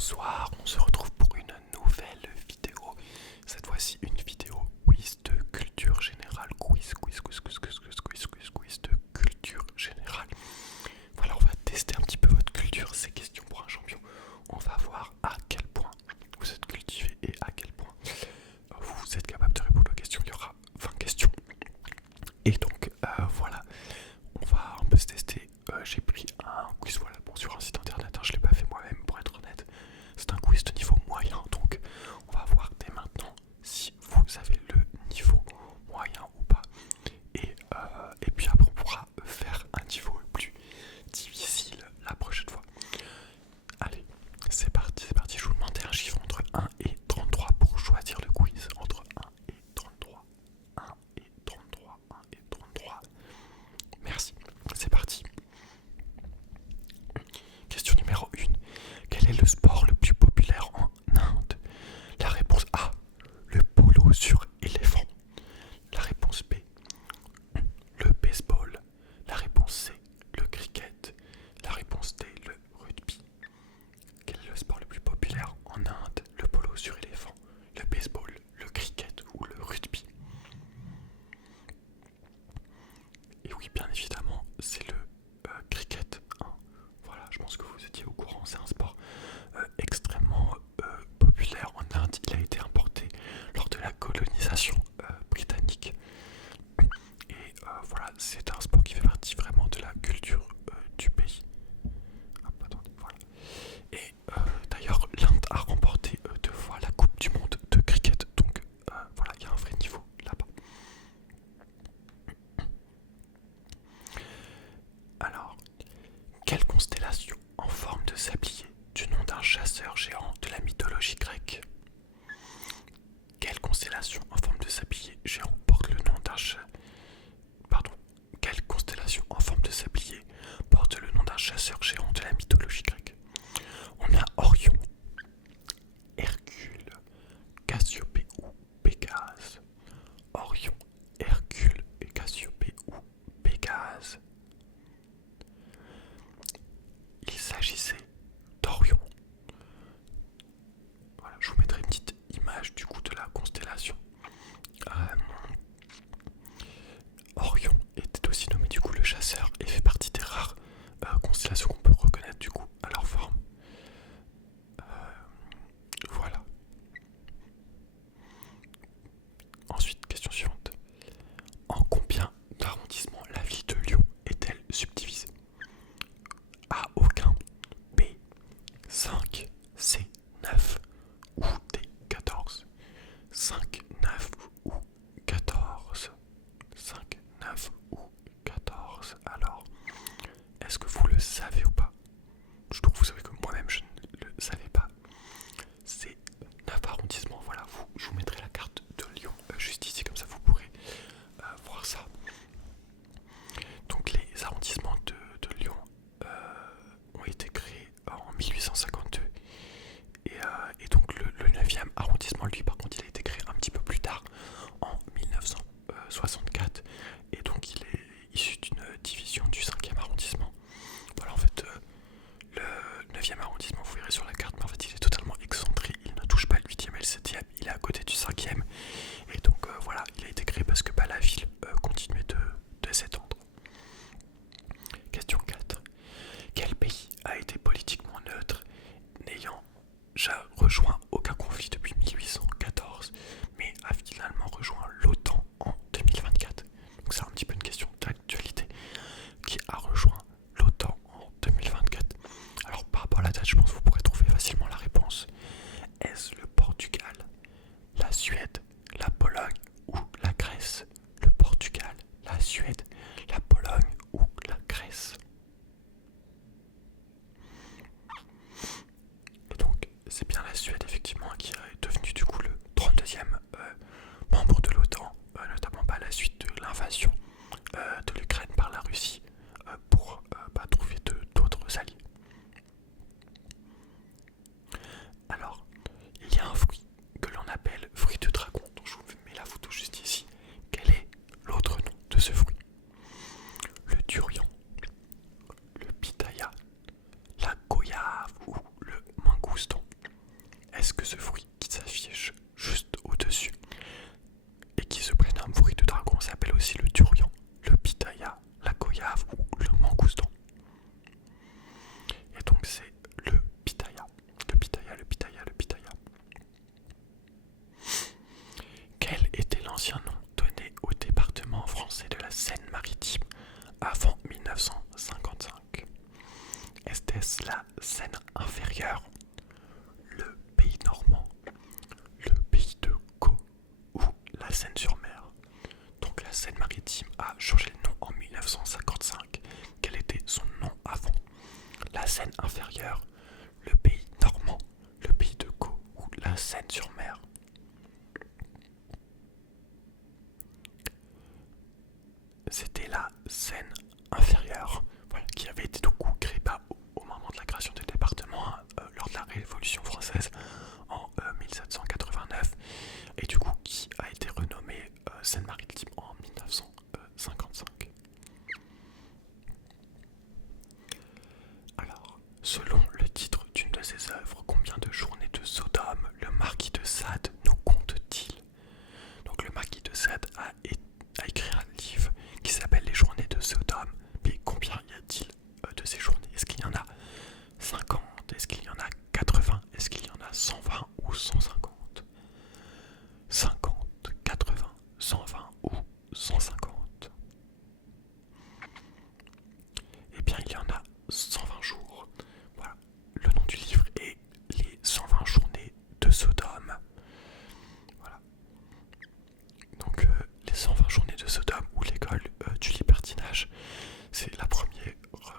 bonsoir, on se retrouve pour une nouvelle vidéo. Cette fois-ci une vidéo quiz de culture générale. Quiz de culture générale. Voilà, on va tester un petit peu votre culture, ces questions pour un champion. On va voir à quel point vous êtes cultivé et à quel point vous êtes capable de répondre aux questions. Il y aura 20 questions. Et donc voilà, on va un peu se tester. J'ai pris un quiz sur un site internet, je ne l'ai pas fait moi-même pour être honnête. C'est un quiz de niveau moyen, donc on va voir dès maintenant si vous avez le niveau moyen ou pas. Et puis après on pourra faire un niveau plus difficile la prochaine fois. Allez, c'est parti, je vous demandais un chiffre entre 1 et 33 pour choisir le quiz. Entre 1 et 33, 1 et 33, 1 et 33. Merci, c'est parti. Question numéro 1. Quel est le sport le plus populaire en Inde? La réponse A, le polo sur éléphant. La réponse B, le baseball. La réponse C, le cricket. La réponse D, le rugby. Quel est le sport le plus populaire en Inde? Le polo sur éléphant, le baseball, le cricket ou le rugby? Et oui, bien évidemment, c'est le cricket. Voilà, je pense que vous étiez au courant, c'est un sport extrêmement populaire en Inde. Il a été importé lors de la colonisation britannique. Et voilà, c'est un sport qui fait partie vraiment de la culture du pays. Hop, attendez, voilà. Et d'ailleurs, l'Inde a remporté 2 fois la Coupe du Monde de cricket. Donc voilà, il y a un vrai niveau là-bas. Alors, quelle constellation en forme de sablier du nom d'un chasseur géant de la mythologie grecque? Quelle constellation en forme de sablier géant porte le nom d'un Quelle constellation en forme de sablier porte le nom d'un chasseur géant de la mythologie grecque? On a Orion, Hercule, Cassiopée ou Pégase. Orion, Hercule et Cassiopée ou Pégase. Il s'agissait d'Orion. Voilà, je vous mettrai une petite image du coup de la constellation. Orion était aussi nommé du coup le chasseur et fait partie des rares constellations qu'on peut reconnaître du coup à leur forme. Voilà. Ensuite, question suivante. En combien d'arrondissements la ville de Lyon est-elle subdivisée? A, aucun. B, 5. C, 9. Ou D, 14. 5, 9 ou 14. 5, 9 ou 14. Alors, est-ce que vous le savez ou pas? Je trouve que vous savez que moi-même je ne le savais pas. C'est 9 arrondissements. Voilà, je vous mettrai la carte de Lyon juste ici, comme ça vous pourrez voir ça. Donc les arrondissements de Lyon ont été créés en 1852 et donc le 9e arrondissement, lui par contre, il a été créé un petit peu plus tard, en 1964, et donc il est issu d'une division du 5e arrondissement. Voilà, en fait, le 9e arrondissement, vous verrez sur la carte, mais en fait il est totalement excentré, il ne touche pas le 8e et le 7e, il est à côté du 5e, et donc voilà, il a été créé parce que la ville continuait de s'étendre. Question 4. Quel pays a été politiquement neutre, n'ayant rejoint aucun conflit depuis 1814, mais a finalement rejoint l'OTAN en 2024? Donc c'est un petit peu une question d'actualité. Qui a rejoint l'OTAN en 2024? Alors par rapport à la date, je pense que vous pourrez trouver facilement la réponse. Est-ce le Portugal, la Suède, la Pologne ou la Grèce? Le Portugal, la Suède, la Pologne ou la Grèce? Et donc c'est bien la Suède effectivement qui est devenue du coup le 32e membre de l'OTAN, notamment à la suite de l'invasion de l'Ukraine par la Russie pour trouver d'autres alliés. Alors, il y a un fruit que l'on appelle fruit de dragon, dont je vous mets la photo juste ici. Quel est l'autre nom de ce fruit? Le durian, le pitaya, la goyave ou le mangoustan? Est-ce que ce fruit qui s'affiche juste au-dessus et qui se prénomme fruit de dragon s'appelle aussi le durian, le pitaya, la goyave ou le mangoustan? Et donc c'est le pitaya. Le pitaya, le pitaya, le pitaya. Quel était l'ancien nom donné au département français de la Seine-Maritime avant 1955? Était-ce la Seine inférieure, le pays normand, le pays de Caux ou la Seine-sur-Mer? Donc la Seine-Maritime a changé de nom en 1955. Quel était son nom avant? La Seine inférieure, le pays normand, le pays de Caux ou la Seine-sur-Mer? C'était la Seine inférieure, voilà, qui avait été du coup créée au moment de la création du département, lors de la Révolution française en 1789, et du coup qui a été renommée Seine-Maritime en 1955. Alors, selon le titre d'une de ses œuvres, combien de journées de Sodome le marquis de Sade nous compte-t-il? Donc le marquis de Sade a écrit un livre qui s'appelle Les Journées de Sodome. Mais combien y a-t-il de ces journées? Est-ce qu'il y en a 50? Est-ce qu'il y en a 80? Est-ce qu'il y en a 120 ou 150? 50, 80, 120 ou 150? Eh bien il y en a 120 jours. Voilà, le nom du livre est Les 120 journées de Sodome. Voilà. Donc les 120 journées de Sodome ou l'école du libertinage, c'est la première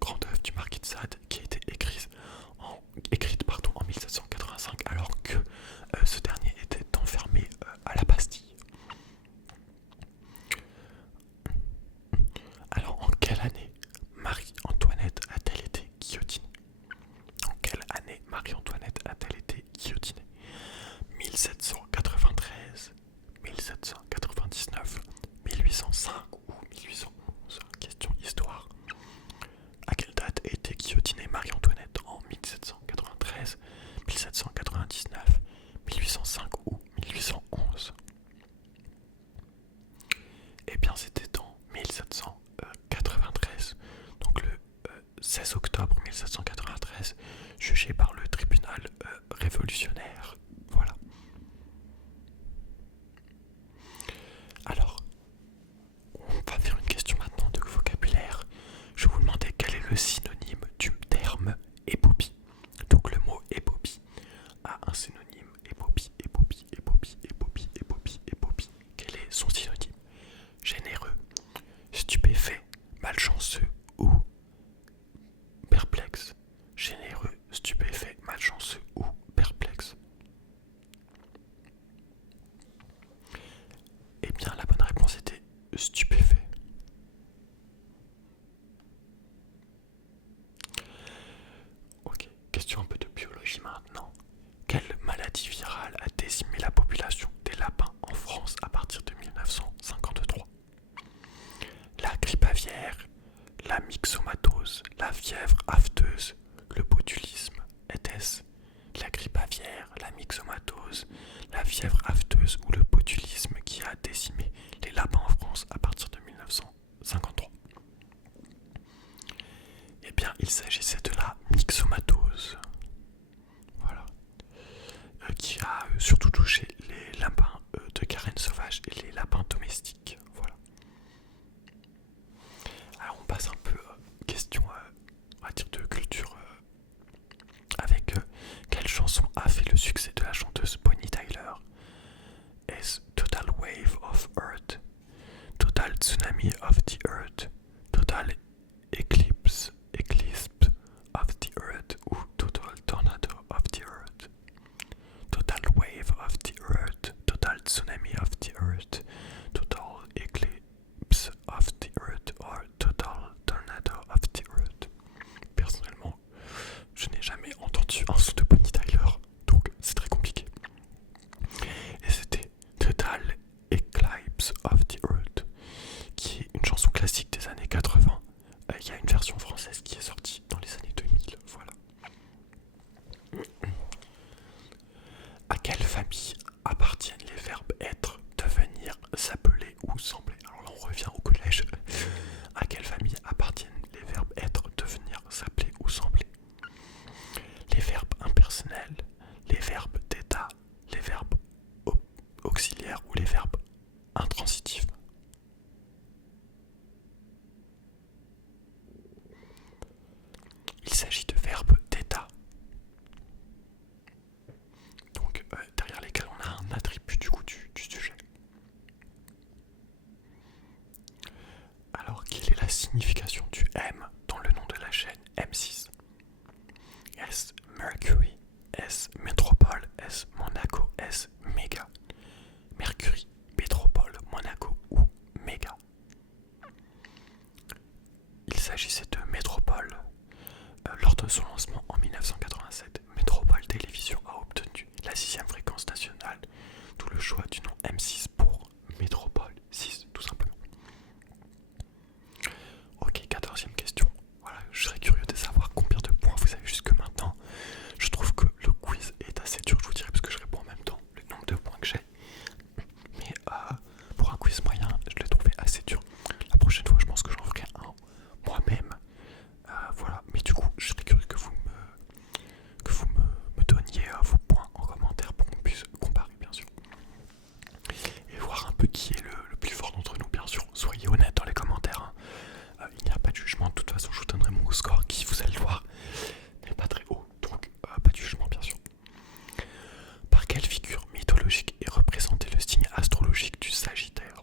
grande œuvre du marquis de Sade qui a été écrite en 1785 alors que ce dernier était enfermé à la Bastille. Alors en quelle année Marie-Antoinette a-t-elle été guillotinée? En quelle année Marie-Antoinette a-t-elle été guillotinée? 1793, 1799, 1805 ou 1811? Question histoire. À quelle date a été guillotinée Marie-Antoinette? En 1793, 1799, 1805 ou 1811? Eh bien c'était en 1793, donc le 16 octobre 1793, jugé par le tribunal révolutionnaire. Voilà. Alors, on va faire une question maintenant de vocabulaire. Je vais vous demander quel est le synonyme du terme épopie. Donc le mot épopie a un synonyme. Épopie, épopie, épopie, épopie, épopie, épopie. Quel est son synonyme? Généreux, stupéfait, malchanceux ou perplexe. Généreux, stupéfait, malchanceux ou perplexe. Eh bien la bonne réponse était stupéfait. Ok, question un peu de biologie maintenant. Quelle maladie virale a décimé la population des lapins en France à partir de 1953? La grippe aviaire, la myxomatose, la fièvre afteuse, le botulisme. Était-ce la grippe aviaire, la myxomatose, la fièvre afteuse ou le botulisme qui a décimé les lapins en France à partir de 1953? Eh bien, il s'agissait de la myxomatose. Voilà. Qui a surtout touché les lapins de carène sauvage et les lapins domestiques. Voilà. Alors on passe un peu question on va dire de culture avec quelle chanson a fait le succès de la chanteuse Bonnie Tyler? Est-ce Total Wave of Earth, Total Tsunami of the Earth, Total Eclipse of the Earth ou Total Tornado of the Earth? Total Wave of the Earth. famille appartiennent les verbes être, devenir, s'appeler ou sembler? Alors là on revient au collège. À quelle famille appartiennent les verbes être, devenir, s'appeler ou sembler? Les verbes impersonnels, les verbes d'état, les verbes auxiliaires ou les verbes intransitifs? Il s'agit de verbes d'état. Donc derrière lesquels on a un attribut du coup du sujet. Alors quelle est la signification du M dans le nom de la chaîne M6? Est-ce Mercury? Est-ce Métropole? Est-ce Monaco? Est-ce Méga? Mercury, Métropole, Monaco ou Méga? Il s'agissait de Métropole. Lors de son lancement en 1987, Métropole Télévision a obtenu la 6e fréquence nationale, d'où le choix du nom M6 pour Métropole 6 tout simplement. Ok, 14e question. Voilà, je serais curieux de savoir combien de points vous avez jusque maintenant. Je trouve que le quiz est assez dur, je vous dirais, parce que je réponds en même temps le nombre de points que j'ai. Mais pour un quiz moyen, je l'ai trouvé assez dur. La prochaine fois, je pense que j'en ferai un moi-même. Voilà, mais du coup, je serais curieux que vous me donniez vos points en commentaire pour qu'on puisse comparer, bien sûr. Et voir un peu qui est le plus fort d'entre nous, bien sûr. Soyez honnêtes dans les commentaires. Il n'y a pas de jugement, de toute façon, je vous donnerai mon score qui, vous allez le voir, n'est pas très haut. Donc, pas de jugement, bien sûr. Par quelle figure mythologique est représenté le signe astrologique du Sagittaire?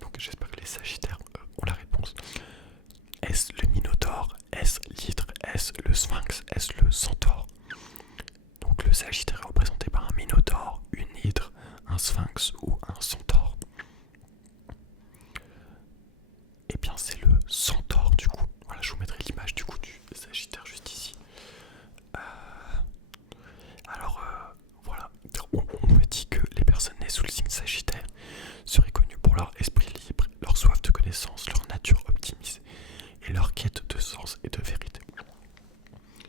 Donc, j'espère que les Sagittaires ont la réponse. Est-ce le Minotaure? Est-ce l'Hydre? Est-ce le Sphinx? Est-ce le Centaure? Donc le Sagittaire est représenté par un Minotaure, une Hydre, un Sphinx ou un Centaure? Eh bien c'est le Centaure du coup. Voilà, je vous mettrai l'image du coup du Sagittaire juste ici. Voilà, on me dit que les personnes nées sous le signe Sagittaire seraient connues pour leur esprit libre, leur soif de connaissance, leur nature optimiste et leur quête de sens et de vérité.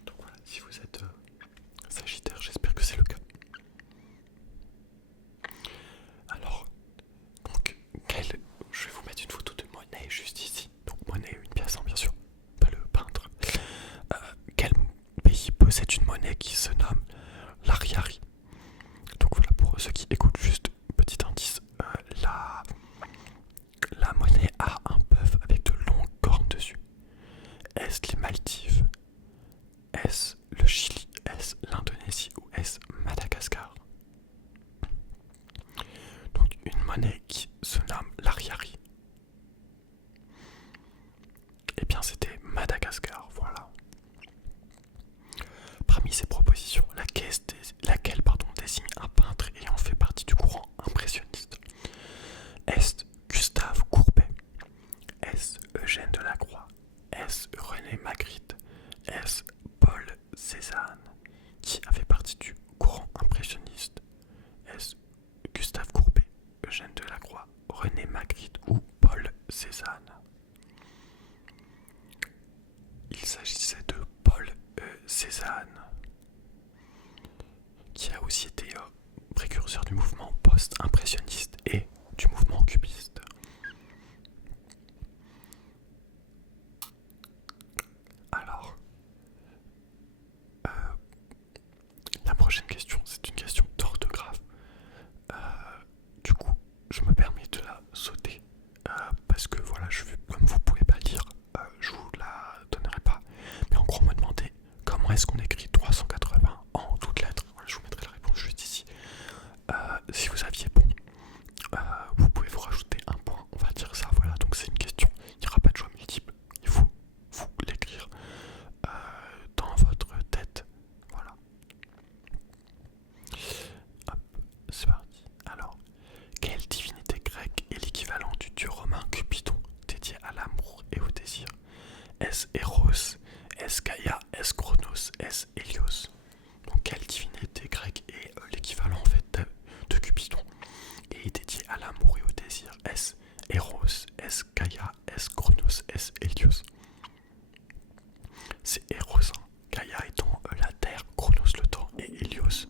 Donc voilà, si vous êtes Sagittaire, j'espère que c'est le cas. Alors, donc, je vais vous mettre une photo de Monet juste ici. Donc Monet, une pièce, bien sûr, pas le peintre. Quel pays possède une monnaie qui se nomme l'Ariari? Donc voilà, pour ceux qui écoutent juste, petit indice, la monnaie a un bœuf avec de longues cornes dessus. Est-ce les Maldives? Est-ce le Chili? Est-ce l'Indonésie ou est-ce Madagascar? Donc une monnaie qui se nomme l'Ariari. Eh bien c'était Madagascar, voilà. Parmi ces propositions, laquelle désigne un peintre ayant fait partie du courant impressionniste? Est-ce Gustave Courbet? Est-ce Eugène Delacroix? Est-ce René Magritte? Est-ce Paul Cézanne, qui a fait partie du courant impressionniste? Est-ce Gustave Courbet, Eugène Delacroix, René Magritte ou Paul Cézanne? Il s'agissait de Paul Cézanne, qui a aussi été précurseur du mouvement post-impressionniste et du mouvement cubiste. Alors, la prochaine question, c'est une question d'orthographe. Du coup, je me permets de la sauter parce que voilà, comme vous pouvez pas lire, je vous la donnerai pas. Mais en gros, on me demandait comment est-ce qu'on écrit 380 en toutes lettres. Voilà, je vous mettrai la réponse juste ici. Si vous aviez bon, vous pouvez vous rajouter un point, on va dire ça. Voilà, donc c'est une question. Il n'y aura pas de choix multiple. Il faut vous l'écrire dans votre tête. Voilà. Hop, c'est parti. Alors, quelle divinité grecque est l'équivalent du dieu romain Cupidon, dédié à l'amour et au désir? Est-ce Eros? Est-ce Gaïa? Est-ce Chronos? Est-ce Hélios? Donc quelle divinité grecque est l'équivalent en fait de Cupidon et est dédié à l'amour et au désir? Est-ce Eros? Est-ce Gaïa? Est-ce Chronos? Est-ce Hélios? C'est Eros, Gaïa étant la terre, Chronos le temps et Hélios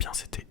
bien c'était